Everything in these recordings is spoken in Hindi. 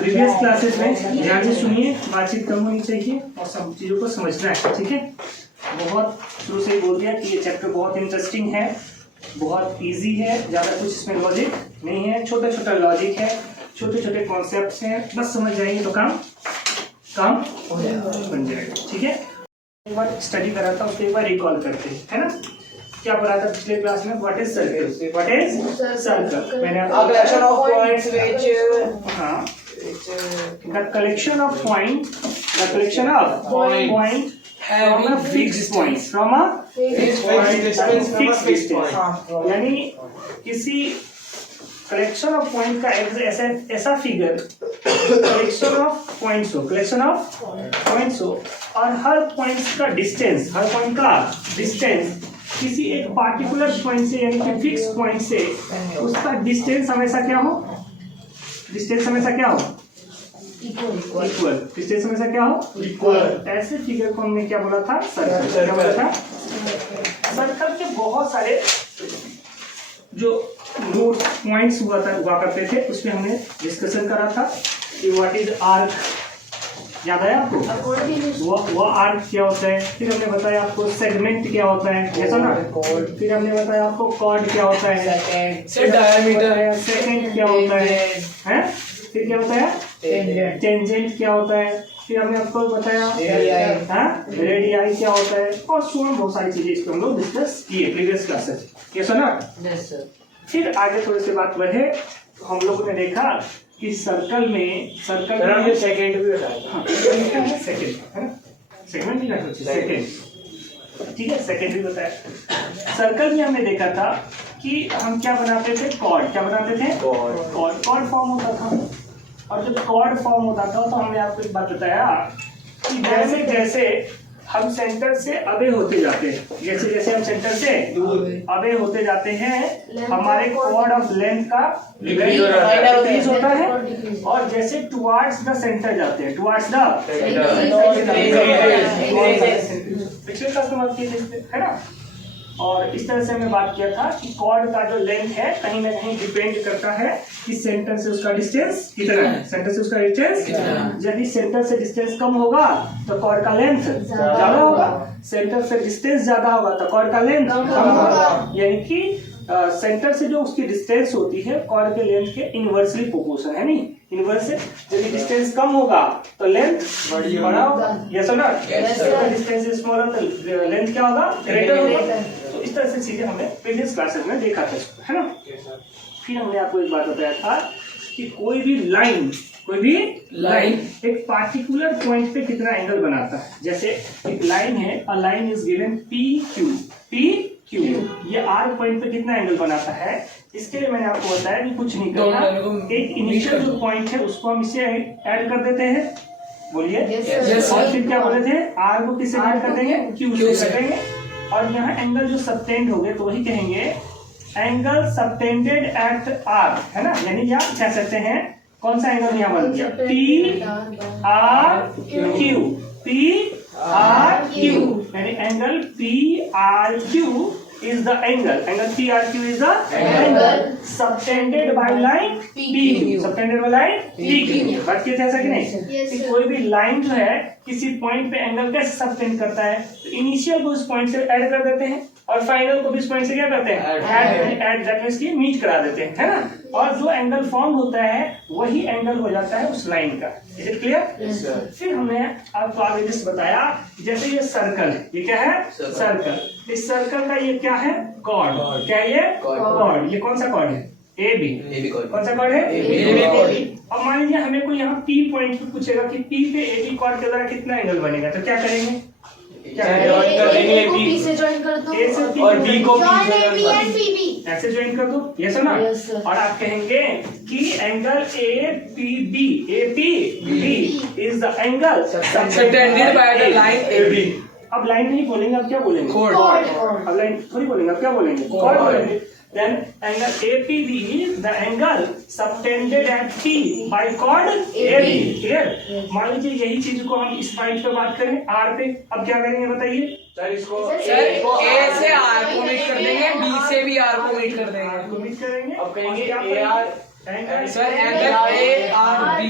प्रीवियस क्लासेस में ध्यान से सुनिए, बातचीत कम होनी चाहिए और सब चीज़ों को समझना है, ठीक है। बहुत शुरू से ही बोल दिया कि ये चैप्टर बहुत इंटरेस्टिंग है, बहुत इजी है, ज़्यादा कुछ इसमें लॉजिक नहीं है, छोटा छोटा लॉजिक है, छोटे छोटे कॉन्सेप्ट्स हैं, बस समझ जाएंगे तो काम बन जाएगा, ठीक है। एक बार स्टडी करा था उसको एक बार रिकॉल करते हैं, है ना। क्या पढ़ा था पिछले क्लास में? What is circle? What is circle? मैंने collection of points which हाँ the collection of point from a fixed point from a fixed distance, यानी किसी कलेक्शन ऑफ पॉइंट का ऐसा फिगर कलेक्शन ऑफ पॉइंट्स हो और हर पॉइंट का डिस्टेंस किसी एक पार्टिकुलर पॉइंट से यानी कि फिक्स पॉइंट से उसका डिस्टेंस हमेशा क्या हो? इक्वल। डिस्टेंस हमेशा क्या हो? इक्वल। ऐसे फिगर को हमने क्या बोला था? सर्कल। क्या बोला था? सर्कल के बहुत सारे जो नोट पॉइंट्स हुआ करते थे, उसमें हमने डिस्कशन करा था कि व्हाट इज आर्क, याद है आपको? वो आर्क क्या होता है। फिर हमने बताया आपको सेगमेंट क्या होता है, जैसा ना। फिर हमने बताया आपको कॉर्ड क्या होता है, डायमीटर, सेकेंड क्या होता है? फिर क्या होता है? टेंजेंट क्या होता है? फिर हमने आपको बताया रेडियाई क्या होता है, और सो बहुत सारी चीजें इस पर हम लोग डिस्कस किए प्रीवियस क्लासेस, ये सुना। फिर आगे थोड़ी सी बात बढ़े तो हम लोगों ने देखा कि सर्कल में सेकंड भी बताया, सेकंड है ना, सेगमेंट भी रखो, सेकंड, ठीक है, सेकंड भी बताया। सर्कल में हमने देखा था कि हम क्या बनाते थे? कॉर्ड। क्या बनाते थे? कॉर्ड फॉर्म होता था, और जब कॉर्ड फॉर्म होता था तो हमने आपको एक बात बताया कि जैसे जैसे हम सेंटर से अबे होते जाते हैं, जैसे हम सेंटर से अबे होते जाते हैं, हमारे कॉर्ड ऑफ लेंथ का इंक्रीज होता है, और जैसे टुवार्ड्स द सेंटर जाते हैं, पिछले क्लास में बात की थी, है ना। और इस तरह से हमने बात किया था कि कॉर्ड का जो लेंथ है कहीं ना कहीं डिपेंड करता है कि सेंटर से उसका डिस्टेंस कितना है, सेंटर से उसका डिस्टेंस। यदि सेंटर से डिस्टेंस कम होगा तो कॉर्ड का लेंथ ज्यादा होगा, सेंटर से डिस्टेंस ज्यादा होगा तो कॉर्ड का लेंथ कम होगा, यानी कि सेंटर से जो उसकी डिस्टेंस होती है कॉर्ड के लेंथ के इनवर्सली प्रोपोर्शन है, नहीं इनवर्स से। यदि डिस्टेंस कम होगा तो लेंथ बड़ा होगा, यस और नॉट। डिस्टेंस इज स्मॉलर तो लेंथ क्या होगा? ग्रेटर होगा। तो इस तरह से चीजें हमने प्रीवियस क्लासेस में देखा था, है ना। फिर हमने आपको एक बात बताया था कि कोई भी लाइन एक पार्टिकुलर पॉइंट पे कितना एंगल बनाता है। जैसे एक लाइन है, a line is given P Q, ये आर पॉइंट पे कितना एंगल बनाता है। इसके लिए मैंने आपको बताया कि कुछ नहीं करना, एक इनिशियल जो पॉइंट है उसको हम इसे ऐड कर देते हैं, बोलिए। और फिर क्या बोले थे? आर को किससे ऐड कर देंगे? क्यू से कर देंगे। और यहाँ एंगल जो सबटेंड हो गए तो वही कहेंगे एंगल सबटेंडेड एट आर, है ना। यानी क्या कह सकते हैं? कौन सा एंगल यहाँ बन गया? पी आर क्यू, यानी angle P R Q is the angle PRQ is the angle subtended by line PQ, subtended by line PQ। बात किए थे ऐसा कि नहीं? कि कोई भी लाइन जो है किसी पॉइंट पे एंगल कैसे सबटेंड करता है, तो इनिशियल को उस पॉइंट से ऐड कर देते हैं और फाइनल को भी इस पॉइंट से क्या करते हैं? ऐड, दैट मींस कि मीट करा देते हैं, है ना। और जो एंगल फॉर्म होता है वही एंगल हो जाता है उस लाइन का। Is it clear? फिर हमने आपको आगे जिस बताया, जैसे ये सर्कल है, ये क्या है? सर्कल। इस सर्कल का ये क्या है? कॉर्ड। क्या है ये? कॉर्ड। ये कौन सा कॉर्ड है? A B. कौन सा कॉर्ड है? A B. अब मान लीजिए हमें कोई यहाँ पी पॉइंट पे पूछेगा कि पी पे ए बी कॉर्ड के द्वारा कितना एंगल बनेगा, तो क्या करेंगे? बी से ज्वाइन कर दो, ए से और बी को ऐसे ज्वाइन कर दो, ये सुना। और आप कहेंगे कि angle A P B is the angle subtended by the line AB। अब लाइन नहीं बोलेंगे, अब क्या बोलेंगे? कॉर्ड। अब लाइन थोड़ी बोलेंगे, अब क्या बोलेंगे? कॉर्ड बोलेंगे। Then angle APB is the angle subtended at P by chord AB। Clear? मान लीजिए यही चीज को हम इस पॉइंट पे बात करें R पे, अब क्या करेंगे बताइए? सर इसको A से R को मीट कर देंगे, B से भी R को मीट कर देंगे। मीट करेंगे। अब कहेंगे AR Sir, angle ARB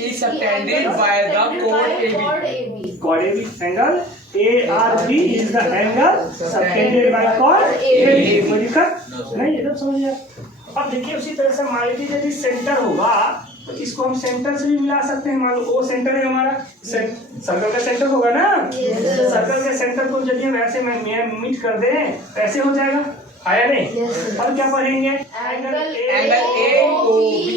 is subtended by the chord AB. Chord AB. Angle ARB is the angle subtended by chord AB. कोई दिक्कत नहीं, एकदम समझिए। अब देखिए उसी तरह से मान लीजिए यदि सेंटर होगा तो इसको हम सेंटर से भी मिला सकते हैं। मान लो वो सेंटर है हमारा, सर्कल का सेंटर होगा ना, सर्कल के सेंटर को यदि हम ऐसे मीट कर दें तो ऐसे हो जाएगा, आया नहीं? अब क्या पढ़ेंगे? Angle AOB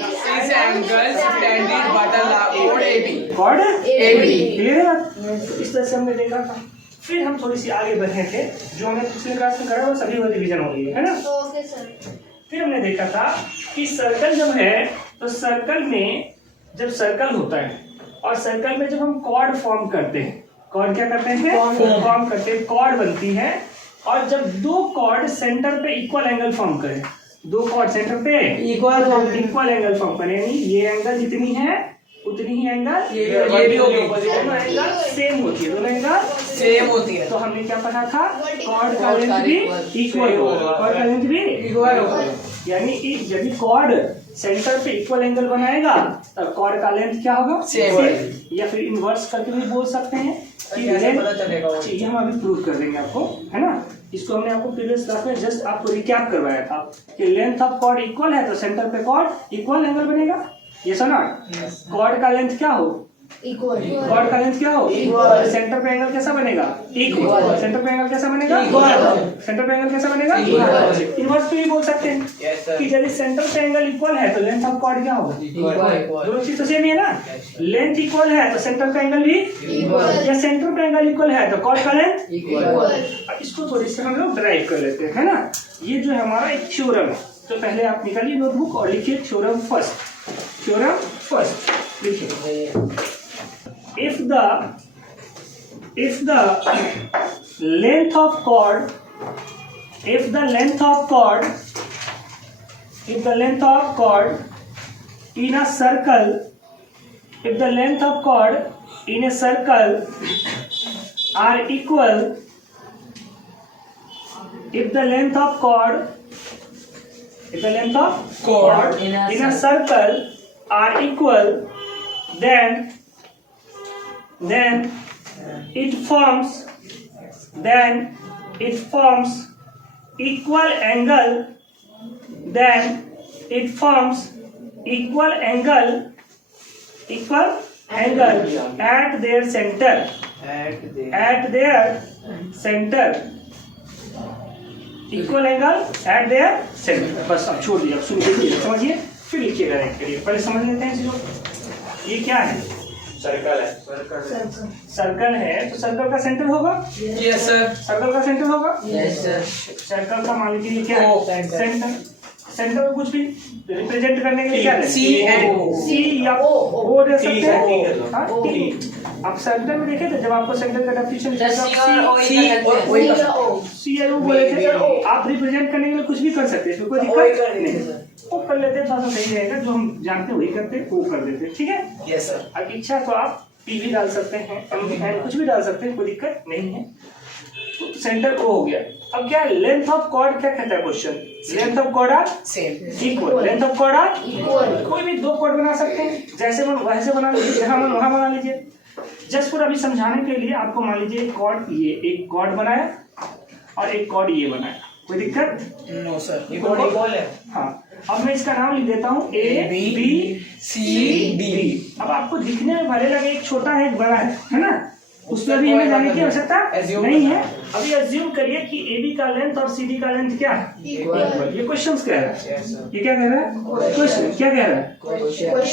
is angle subtended by the chord AB. chord AB. Clear है? इस तरह से हमने देखा था। फिर हम थोड़ी सी आगे बढ़े थे, जो हमने पिछले क्लास में करा वो सभी वो रिवीजन हो गई है ना। Okay sir. फिर हमने देखा था कि सर्कल जब है तो सर्कल में जब सर्कल होता है और सर्कल में जब हम कॉर्ड फॉर्म करते हैं, कॉर्ड क्या करते हैं? फॉर्म करते हैं, कॉर्ड बनती है। और जब दो कॉर्ड सेंटर पे इक्वल एंगल फॉर्म करें, दो कॉर्ड सेंटर पे इक्वल एंगल फॉर्म करें, यानी ये एंगल जितनी है उतनी ही एंगल ये भी होगी। दोनों एंगल सेम होती है, दोनों एंगल सेम होती है। तो हमने क्या पढ़ा था? कॉर्ड का लेंथ भी इक्वल होगा, कॉर्ड का लेंथ भी इक्वल होगा। यानी कि यदि कॉर्ड सेंटर पे इक्वल एंगल बनाएगा तब कॉर्ड का लेंथ क्या होगा? सेम। या फिर इनवर्स करके भी बोल सकते हैं कि कैसे पता चलेगा? ये हम अभी प्रूव कर देंगे आपको, है ना। इसको हमने आपको प्रीवियस क्लास में जस्ट आपको रिकैप करवाया था कि लेंथ ऑफ कॉर्ड इक्वल है तो सेंटर पे कॉर्ड इक्वल एंगल बनेगा। ये सुना, कॉर्ड का लेंथ क्या हो? इक्वल। कॉर्ड का लेंथ क्या हो? इक्वल। सेंटर पे एंगल कैसा बनेगा? इक्वल। सेंटर पे एंगल कैसा बनेगा? इक्वल। सेंटर पे एंगल कैसा बनेगा? इक्वल। इनवर्स पे भी बोल सकते हैं कि यदि सेंटर पे एंगल इक्वल है तो लेंथ ऑफ कॉर्ड क्या होगा? इक्वल। दोनों चीज तो सेम ही है ना। लेंथ इक्वल है तो सेंटर पे एंगल भी इक्वल, या सेंटर पे एंगल इक्वल है तो कॉर्ड का लेंथ इक्वल। इसको थोड़ी सी हम लोग ड्राइव कर लेते हैं, है ना। ये जो है हमारा एक थ्योरम है, तो पहले आप निकालिए नोटबुक और लिखिए थ्योरम फर्स्ट। थ्योरम फर्स्ट लिखिए, if the length of chord in a circle are equal, if the length of chord in a circle are equal, then it forms equal angle at their center equal angle eight there centre. बस अब छोड़ दिया, सुनिए समझिए फिर लिखिएगा रैंक के लिए। पहले समझ लेते हैं चीजों। ये क्या है? सर्कल है। सर्कल है तो सर्कल का सेंटर होगा? Yes sir. सर्कल का सेंटर होगा? Yes sir. सर्कल का मान लीजिए क्या है? सेंटर। सेंटर को कुछ भी रिप्रेजेंट करने के लिए क्या है? सी एंड सी या ओ दे सकते हैं। आप सेंटर में देखे थे जब आपको सेंटर का डेफिनेशन सी या ओ बोले थे, आप रिप्रेजेंट करने के लिए कुछ भी कर सकते हैं, इसमें कोई दिक्कत नहीं। वो कर लेते हैं, थोड़ा सा सही रहेगा, जो हम जानते हैं वही करते हैं, वो कर देते हैं, ठीक है। Yes sir. अब इच्छा तो आप पी भी डाल सकते हैं, एम भी कुछ भी डाल सकते हैं, कोई दिक्कत नहीं है। तो सेंटर ओ हो गया। अब क्या लेंथ ऑफ कॉर्ड क्या कहता है question? Length of chord are same equal. Length of chord are equal. कोई भी दो कॉर्ड बना सकते हैं, जैसे मन वैसे बना लीजिए, जहां मन वहां बना लीजिए। जस्ट फॉर अभी समझाने के लिए आपको मान लीजिए कॉर्ड, ये एक कॉर्ड बनाया और एक कॉर्ड ये बनाया, कोई दिक्कत? No sir. इक्वल है। हाँ, अब मैं इसका नाम लिख देता हूँ ए बी सी डी। अब आपको दिखने में भले लगे एक छोटा है एक बड़ा है ना, उसमें भी हमें जाने की आवश्यकता नहीं है। अभी अज्यूम करिए कि ए बी का लेंथ और सी डी का लेंथ क्या है? इक्वल। ये क्वेश्चन कह रहा है, ये क्या कह रहा है? क्वेश्चन क्या कह रहा है?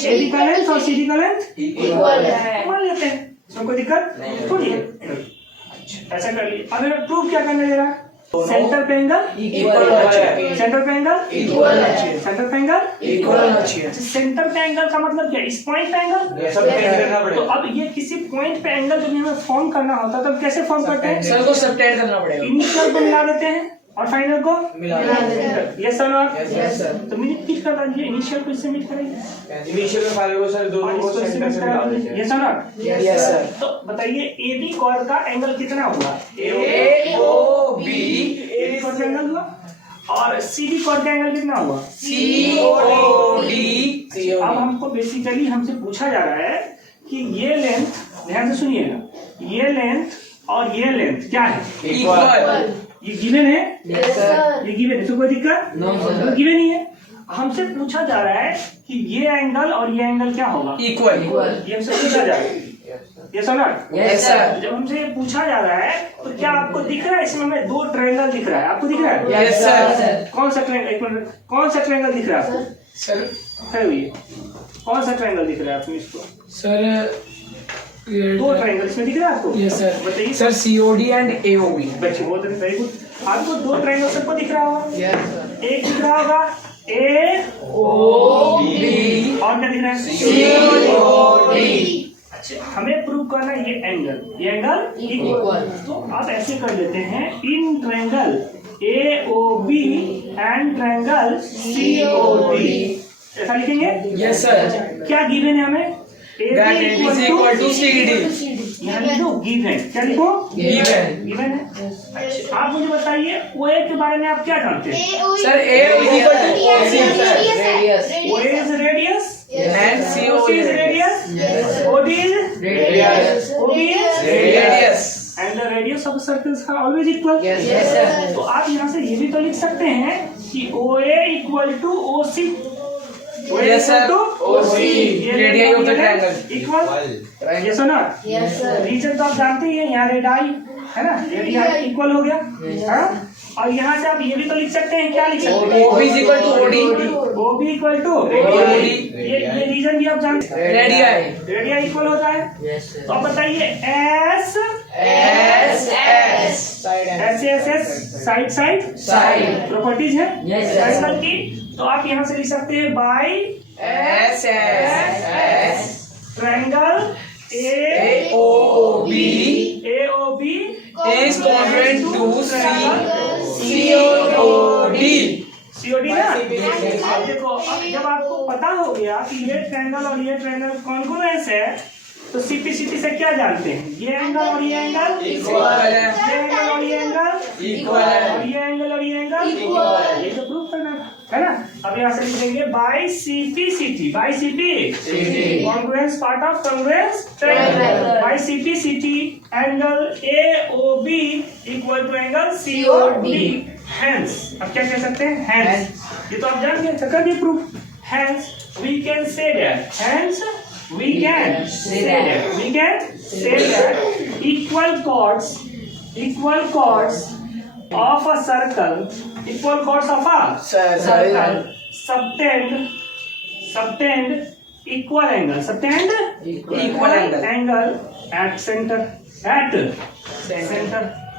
ए बी का लेंथ और सी डी का लेंथ इक्वल है। मान लेते हैं, इसमें कोई दिक्कत थोड़ी है। ऐसा कर लीजिए। अब हमें प्रूफ क्या करने दे रहा है? सेंटर पे एंगल इक्वल, सेंटर पे एंगल इक्वल, सेंटर पे एंगल इक्वल। सेंटर पे एंगल का मतलब क्या? इस पॉइंट पे एंगल। तो अब ये किसी पॉइंट पे एंगल जब हमें फॉर्म करना होता है तब कैसे फॉर्म करते हैं? सर को सबटेंड करना पड़ेगा। इनिशियल को मिला देते हैं और फाइनल को मिला देते हैं। Yes sir not? Yes sir. तो मीट किस करना है? इनिशियल को इससे मीट करेंगे, इनिशियल में फाइनल को सर दोनों को सेंटर से मिला देते हैं। Yes sir not? Yes sir. तो बताइए ए बी कॉर्ड का एंगल कितना होगा? ए ओ बी कौन सा एंगल हुआ? और सीडी कॉर्ड का एंगल कितना हुआ? COD। अब हमको बेसिकली हमसे पूछा जा रहा है कि ये लेंथ, ध्यान से सुनिएगा, ये लेंथ और ये लेंथ क्या है? इक्वल। ये गिवन है, Yes, sir. ये गिवन है, तो कोई दिक्कत तो गिवन ही है। हमसे पूछा जा रहा है कि ये एंगल और ये एंगल क्या होगा? इक्वल। ये हमसे पूछा जा रहा है, ये सुना? Yes sir. जब हमसे ये पूछा जा रहा है तो क्या आपको दिख रहा है इसमें हमें दो ट्रायंगल दिख रहा है? आपको दिख रहा है? Yes sir. कौन सा ट्रायंगल, एक मिनट, कौन सा ट्रायंगल दिख रहा है आपको? सर खड़े हुई, कौन सा ट्रायंगल दिख रहा है आपको? इसको सर दो ट्रायंगल इसमें दिख रहा है आपको? Yes sir. बताइए सर COD एंड AOB। बच्चे बहुत वेरी गुड। आपको दो ट्रायंगल सबको दिख रहा होगा? Yes sir. एक दिख रहा होगा AOB, और क्या दिख रहा है? COD। अच्छा, हमें प्रूव करना है ये एंगल इक्वल। तो आप ऐसे कर लेते हैं, in triangle AOB and triangle COD, ऐसा लिखेंगे। Yes sir. क्या गिवन है हमें? That AB is equal to CD। यहाँ लिखो गिवन, क्या लिखो? गिवन है। अच्छा, आप मुझे बताइए OA के बारे में आप क्या जानते हैं? Sir A is equal to OC Radius. OA is radius, and OC COD is radius, Yes. OD is Radius. OB is Radius। and the radius of circles are always equal. Yes, Yes, sir. तो आप यहाँ से ये भी तो लिख सकते हैं कि OA equal to OC। Yes, sir. OC, radii of the triangle। Equal, ये सुना? Yes, sir. रीजन तो आप जानते ही हैं, यहाँ रेडाई है ना, रेडियाई इक्वल हो गया, हाँ? और यहाँ से आप ये भी तो लिख सकते हैं, क्या लिख सकते हैं? OB is equal to OD। OB equal to OD। ये रीजन भी आप जानते हैं, Radii। रेडियाई इक्वल होता है। तो आप बताइए S साइड Side। प्रॉपर्टीज है Yes, sir. ट्रायंगल की, तो आप यहाँ से लिख सकते हैं by SS triangle AOB AOB is congruent to COD। COD ना? अब देखो, अब जब आपको पता हो गया कि ये ट्रायंगल और ये ट्रायंगल कॉन्ग्रुएंस है, तो CP से क्या जानते हैं? ये एंगल और ये एंगल इक्वल है। ये एंगल और ये एंगल इक्वल है। और ये एंगल और ये एंगल इक्वल। ये तो प्रूफ करना है ना। अब यहाँ से लिख देंगे by CP by CP congruence part of congruence triangle, by CP angle AOB equal to angle COD। Hence, अब क्या कह सकते हैं? हेंस, ये तो आप जान गए, कर दिए proof. Hence we can say that, hence we can say that equal chords of a circle, equal chords of a circle subtend equal angle, subtend equal angle at center,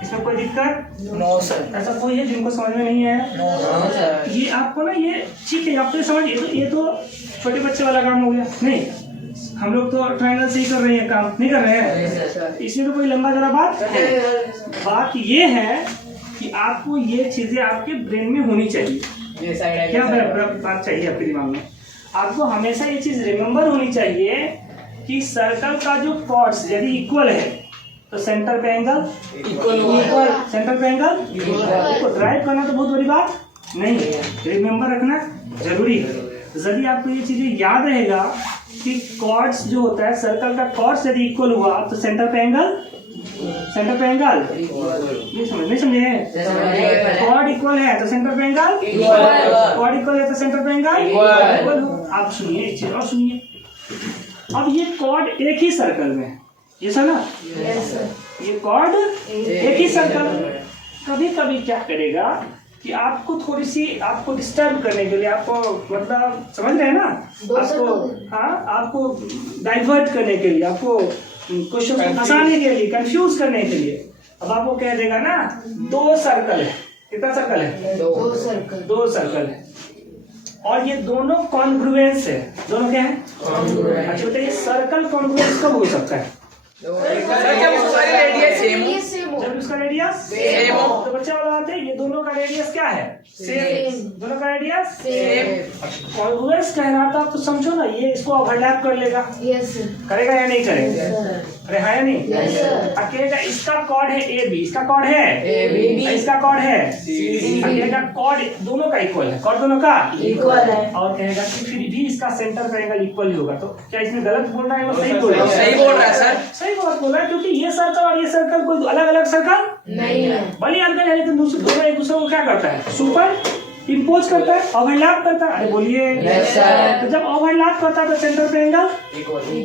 इसमें कोई दिक्कत? No sir. ऐसा कोई है जिनको समझ में नहीं है? No sir. ये आपको ना, ये ठीक है, आपको समझ, ये तो छोटे बच्चे वाला काम हो गया। नहीं, हम लोग तो ट्रायंगल से ही कर रहे हैं काम, नहीं कर रहे हैं, इसमें तो कोई लंबा जरा बात ये है कि आपको ये चीजें आपके ब्रेन में होनी चाहिए। क्या बात चाहिए आपके दिमाग में? आपको हमेशा ये चीज रिमेम्बर होनी चाहिए कि सर्कल का जो कॉर्ड्स यदि इक्वल है तो सेंटर पे एंगल इक्वल, सेंटर पे एंगल इक्वल। ड्राइव करना तो बहुत बड़ी बात नहीं है, रिमेम्बर रखना जरूरी है। यदि आपको ये चीजें याद रहेगा कि कॉर्ड्स जो होता है, सर्कल का कॉर्ड्स यदि इक्वल हुआ तो सेंटर पे एंगल नहीं समझे? कॉर्ड इक्वल है तो सेंटर पे एंगल कॉर्ड इक्वल है तो सेंटर पे एंगल इक्वल। आप सुनिए एक चीज और सुनिए, अब ये कॉर्ड एक ही सर्कल में, ये सुना? ये कॉर्ड एक ही सर्कल, कभी कभी क्या करेगा कि आपको थोड़ी सी, आपको डिस्टर्ब करने के लिए, आपको मतलब समझ रहे हैं ना, आपको, हाँ, आपको डाइवर्ट करने के लिए, आपको क्वेश्चन फंसाने के लिए, कंफ्यूज करने के लिए, अब आपको कह देगा ना 2 सर्कल है। कितना सर्कल है? 2 सर्कल है, और ये दोनों कॉन्ग्रुएंस है। दोनों क्या है? अच्छा बताइए, सर्कल कॉन्ग्रुएंस कब हो सकता है? जब उसका रेडियस सेम हो। जब उसका रेडियस सेम हो। तो बच्चा वाला बात है, ये दोनों दोनों का रेडियस क्या है? Same. दोनों का रेडियस Same. कॉन्ग्रुएंस कह रहा था तो समझो ना, ये इसको ओवरलैप कर लेगा, Yes, sir. करेगा या नहीं करेगा? Yes, sir. अरे हाँ या नहीं? Yes, sir. अकेला इसका कॉर्ड है ए बी, इसका कॉर्ड है AB. इसका कॉर्ड है CD. अकेला कॉर्ड दोनों का इक्वल है, कॉर्ड दोनों का Equal है. और कहेगा कि फिर भी इसका सेंटर का एंगल इक्वल ही होगा। तो क्या इसमें गलत बोल रहा है वो सही बोल रहा है? सही बोल रहा है सर। सही बात बोल रहा है, क्योंकि ये सर्कल और ये सर्कल कोई अलग अलग सर्कल नहीं है. भले अंदर है, लेकिन दूसरे दोनों एक दूसरे को क्या करता है? सुपर इम्पोज करता है, ओवरलैप करता है। अरे बोलिए Yes, sir. तो जब ओवरलैप करता है तो सेंटर पे एंगल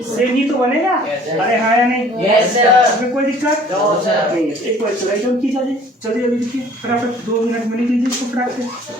सेम ही तो बनेगा। अरे हाँ या नहीं? Yes, sir. इसमें कोई दिक्कत No, sir. नहीं है। एक बार राइट डाउन कीजिए, जल्दी जल्दी लिखिए फटाफट, 2 मिनट में लिख लीजिए इसको फटाफट से।